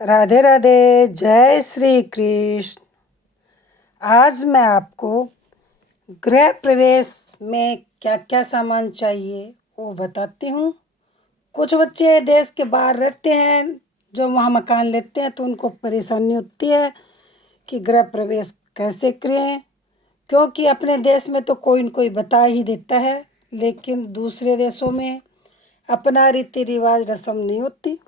राधे राधे, जय श्री कृष्ण। आज मैं आपको गृह प्रवेश में क्या क्या सामान चाहिए वो बताती हूँ। कुछ बच्चे देश के बाहर रहते हैं, जो वहाँ मकान लेते हैं तो उनको परेशानी होती है कि गृह प्रवेश कैसे करें, क्योंकि अपने देश में तो कोई न कोई बता ही देता है, लेकिन दूसरे देशों में अपना रीति रिवाज रस्म नहीं होती।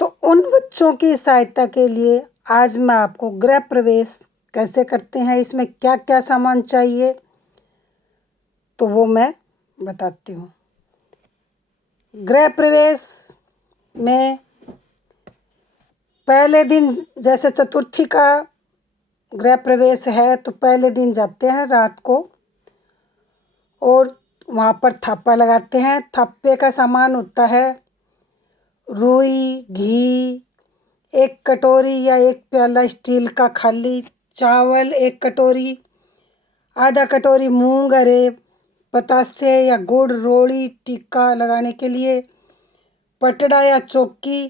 तो उन बच्चों की सहायता के लिए आज मैं आपको गृह प्रवेश कैसे करते हैं, इसमें क्या क्या सामान चाहिए, तो वो मैं बताती हूँ। गृह प्रवेश में पहले दिन, जैसे चतुर्थी का गृह प्रवेश है तो पहले दिन जाते हैं रात को और वहाँ पर थापा लगाते हैं। थापे का सामान होता है रुई, घी, एक कटोरी या एक प्याला स्टील का खाली, चावल एक कटोरी, आधा कटोरी मूंग अरे, पतासे या गुड़, रोड़ी टिक्का लगाने के लिए, पटड़ा या चौकी,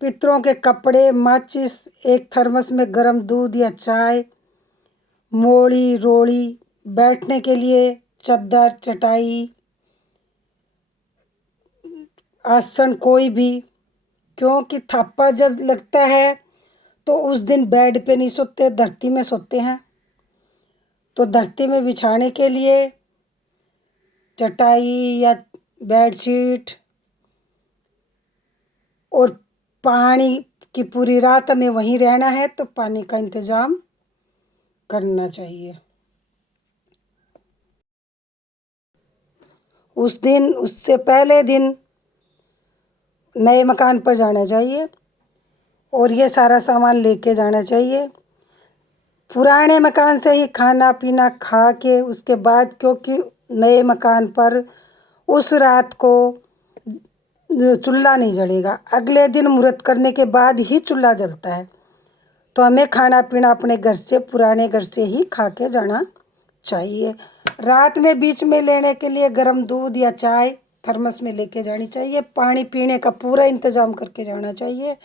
पितरों के कपड़े, माचिस, एक थर्मस में गर्म दूध या चाय, मोड़ी, रोड़ी, बैठने के लिए चद्दर, चटाई, आसन कोई भी, क्योंकि थापा जब लगता है तो उस दिन बेड पे नहीं सोते, धरती में सोते हैं। तो धरती में बिछाने के लिए चटाई या बेडशीट, और पानी की पूरी रात हमें वहीं रहना है तो पानी का इंतज़ाम करना चाहिए। उस दिन, उससे पहले दिन नए मकान पर जाना चाहिए और ये सारा सामान लेके जाना चाहिए। पुराने मकान से ही खाना पीना खा के उसके बाद, क्योंकि नए मकान पर उस रात को चूल्हा नहीं जलेगा, अगले दिन मुहूर्त करने के बाद ही चूल्हा जलता है। तो हमें खाना पीना अपने घर से, पुराने घर से ही खा के जाना चाहिए। रात में बीच में लेने के लिए गर्म दूध या चाय थर्मस में लेके जानी चाहिए। पानी पीने का पूरा इंतज़ाम करके जाना चाहिए।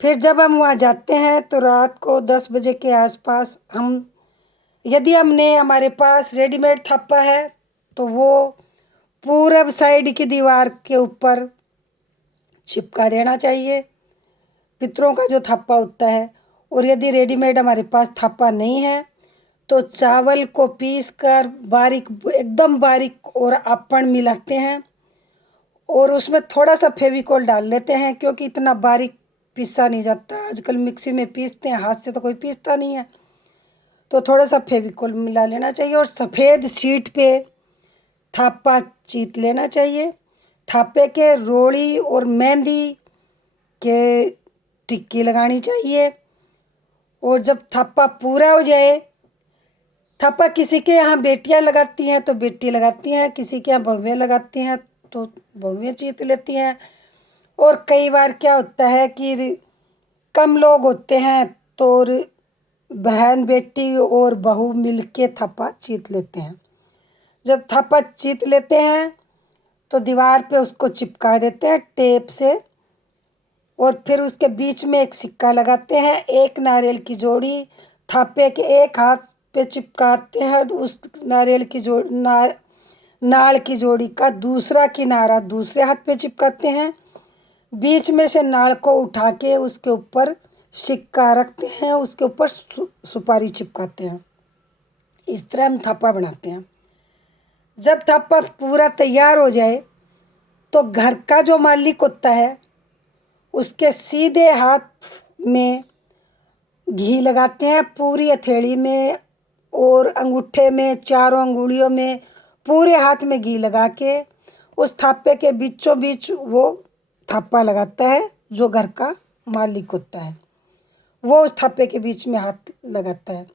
फिर जब हम वहाँ जाते हैं तो रात को 10 बजे के आसपास हम, यदि हमने हमारे पास रेडीमेड थापा है तो वो पूरब साइड की दीवार के ऊपर चिपका देना चाहिए, पितरों का जो थापा होता है। और यदि रेडीमेड हमारे पास थापा नहीं है तो चावल को पीस कर बारीक, एकदम बारीक, और आपन मिलाते हैं और उसमें थोड़ा सा फेविकोल डाल लेते हैं, क्योंकि इतना बारीक पीसा नहीं जाता। आजकल मिक्सी में पीसते हैं, हाथ से तो कोई पीसता नहीं है। तो थोड़ा सा फेविकोल मिला लेना चाहिए और सफ़ेद शीट पे थापा चीत लेना चाहिए। थापे के रोड़ी और मेहंदी के टिक्की लगानी चाहिए। और जब थापा पूरा हो जाए, थापा किसी के यहाँ बेटियाँ लगाती हैं तो बेटी लगाती हैं, किसी के यहाँ बहुएँ लगाती हैं तो बहुएँ चीत लेती हैं। और कई बार क्या होता है कि कम लोग होते हैं तो बहन बेटी और बहू मिल के थापा चीत लेते हैं। जब थापा चीत लेते हैं तो दीवार पे उसको चिपका देते हैं टेप से, और फिर उसके बीच में एक सिक्का लगाते हैं। एक नारियल की जोड़ी थापे के एक हाथ पे चिपकाते हैं, उस नारियल की नाड़ की जोड़ी का दूसरा किनारा दूसरे हाथ पे चिपकाते हैं। बीच में से नाड़ को उठा के उसके ऊपर सिक्का रखते हैं, उसके ऊपर सुपारी चिपकाते हैं। इस तरह हम थापा बनाते हैं। जब थापा पूरा तैयार हो जाए तो घर का जो मालिक होता है उसके सीधे हाथ में घी लगाते हैं, पूरी हथेली में और अंगूठे में, चारों अंगुलियों में, पूरे हाथ में घी लगा के उस थापे के बीचों बीच वो थापा लगाता है। जो घर का मालिक होता है वो उस थापे के बीच में हाथ लगाता है।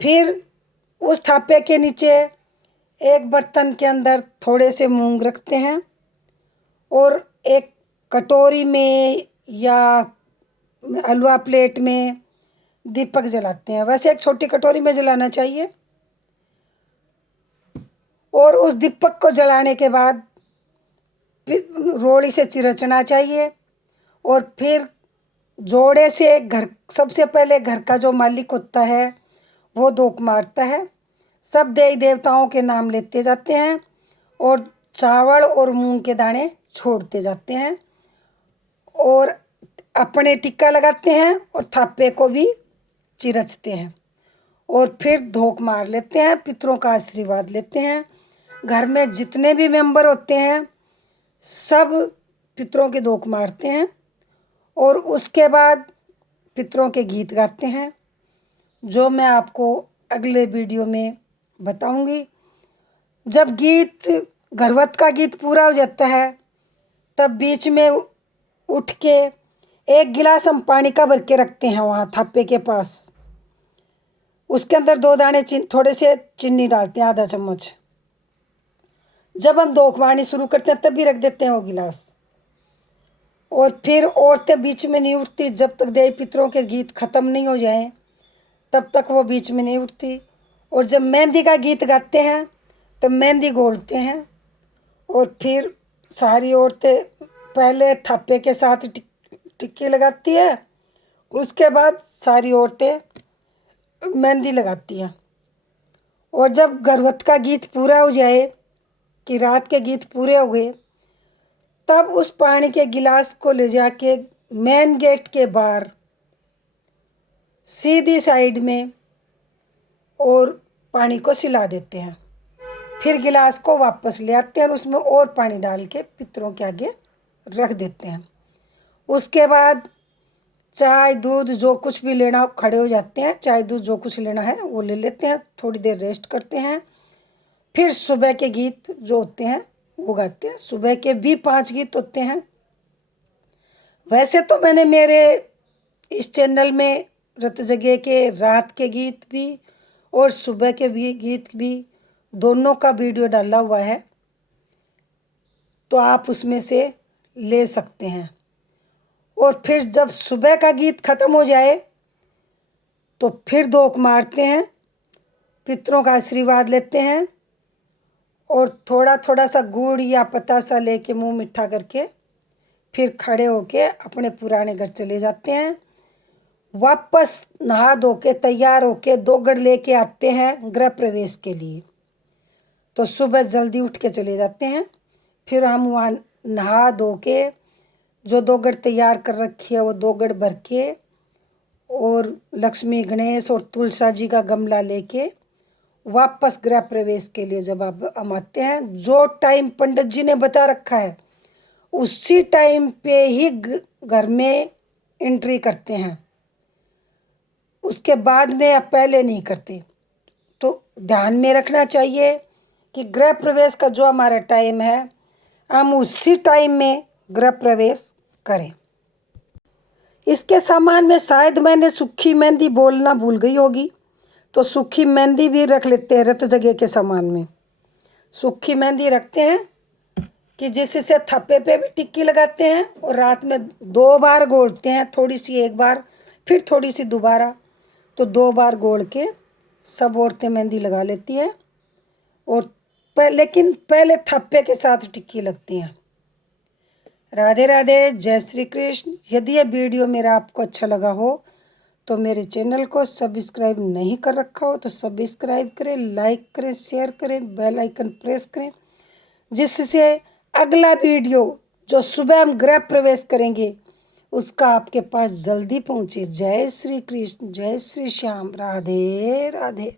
फिर उस थापे के नीचे एक बर्तन के अंदर थोड़े से मूंग रखते हैं और एक कटोरी में या हलवा प्लेट में दीपक जलाते हैं। वैसे एक छोटी कटोरी में जलाना चाहिए। और उस दीपक को जलाने के बाद रोड़ी से चिरचना चाहिए और फिर जोड़े से घर, सबसे पहले घर का जो मालिक होता है वो धोक मारता है। सब देवी देवताओं के नाम लेते जाते हैं और चावल और मूंग के दाने छोड़ते जाते हैं और अपने टिक्का लगाते हैं और थापे को भी चिरचते हैं और फिर धोक मार लेते हैं, पितरों का आशीर्वाद लेते हैं। घर में जितने भी मेंबर होते हैं सब पितरों के धोक मारते हैं और उसके बाद पितरों के गीत गाते हैं, जो मैं आपको अगले वीडियो में बताऊंगी। जब गीत घरवत का गीत पूरा हो जाता है तब बीच में उठ के एक गिलास हम पानी का भर के रखते हैं वहाँ थापे के पास। उसके अंदर 2 दाने थोड़े से चीनी डालते हैं, आधा चम्मच। जब हम धोक मारनी शुरू करते हैं तब भी रख देते हैं वो गिलास। और फिर औरतें बीच में नहीं उठती जब तक देवी पितरों के गीत खत्म नहीं हो जाए, तब तक वो बीच में नहीं उठती। और जब मेहंदी का गीत गाते हैं तब मेहंदी घोलते हैं और फिर सारी औरतें पहले थापे के साथ टिक्की लगाती है, उसके बाद सारी औरतें मेहंदी लगाती हैं। और जब घरवत का गीत पूरा हो जाए कि रात के गीत पूरे हो गए, तब उस पानी के गिलास को ले जाके मेन गेट के बाहर सीधी साइड में और पानी को सिला देते हैं। फिर गिलास को वापस ले आते हैं और उसमें और पानी डाल के पितरों के आगे रख देते हैं। उसके बाद चाय दूध जो कुछ भी लेना हो खड़े हो जाते हैं, चाय दूध जो कुछ लेना है वो ले लेते हैं, थोड़ी देर रेस्ट करते हैं। फिर सुबह के गीत जो होते हैं वो गाते हैं। सुबह के भी 5 गीत होते हैं। वैसे तो मैंने मेरे इस चैनल में रत जगह के रात के गीत भी और सुबह के भी गीत भी दोनों का वीडियो डाला हुआ है, तो आप उसमें से ले सकते हैं। और फिर जब सुबह का गीत खत्म हो जाए तो फिर धोक मारते हैं, पितरों का आशीर्वाद लेते हैं और थोड़ा थोड़ा सा गुड़ या पतासा लेके मुंह मीठा करके फिर खड़े होके अपने पुराने घर चले जाते हैं। वापस नहा धो के तैयार होके 2 गढ़ लेके आते हैं गृह प्रवेश के लिए। तो सुबह जल्दी उठ के चले जाते हैं। फिर हम वहाँ नहा धो के जो 2 गढ़ तैयार कर रखी है वो 2 गढ़ भर के और लक्ष्मी गणेश और तुलसा जी का गमला लेके वापस गृह प्रवेश के लिए जब आप हम आते हैं, जो टाइम पंडित जी ने बता रखा है उसी टाइम पे ही घर में एंट्री करते हैं। उसके बाद में आप पहले नहीं करते। तो ध्यान में रखना चाहिए कि गृह प्रवेश का जो हमारा टाइम है हम उसी टाइम में गृह प्रवेश करें। इसके सामान में शायद मैंने सूखी मेहंदी बोलना भूल गई होगी, तो सूखी मेहंदी भी रख लेते हैं रत जगह के सामान में। सूखी मेहंदी रखते हैं कि जिससे थप्पे पे भी टिक्की लगाते हैं और रात में 2 बार घोलते हैं, थोड़ी सी एक बार फिर थोड़ी सी दोबारा, तो 2 बार घोल के सब औरतें मेहंदी लगा लेती हैं। और लेकिन पहले थप्पे के साथ टिक्की लगती हैं। राधे राधे, जय श्री कृष्ण। यदि ये वीडियो मेरा आपको अच्छा लगा हो तो मेरे चैनल को सब्सक्राइब नहीं कर रखा हो तो सब्सक्राइब करें, लाइक करें, शेयर करें, बेल आइकन प्रेस करें, जिससे अगला वीडियो जो सुबह हम गृह प्रवेश करेंगे उसका आपके पास जल्दी पहुँचे। जय श्री कृष्ण, जय श्री श्याम, राधे राधे।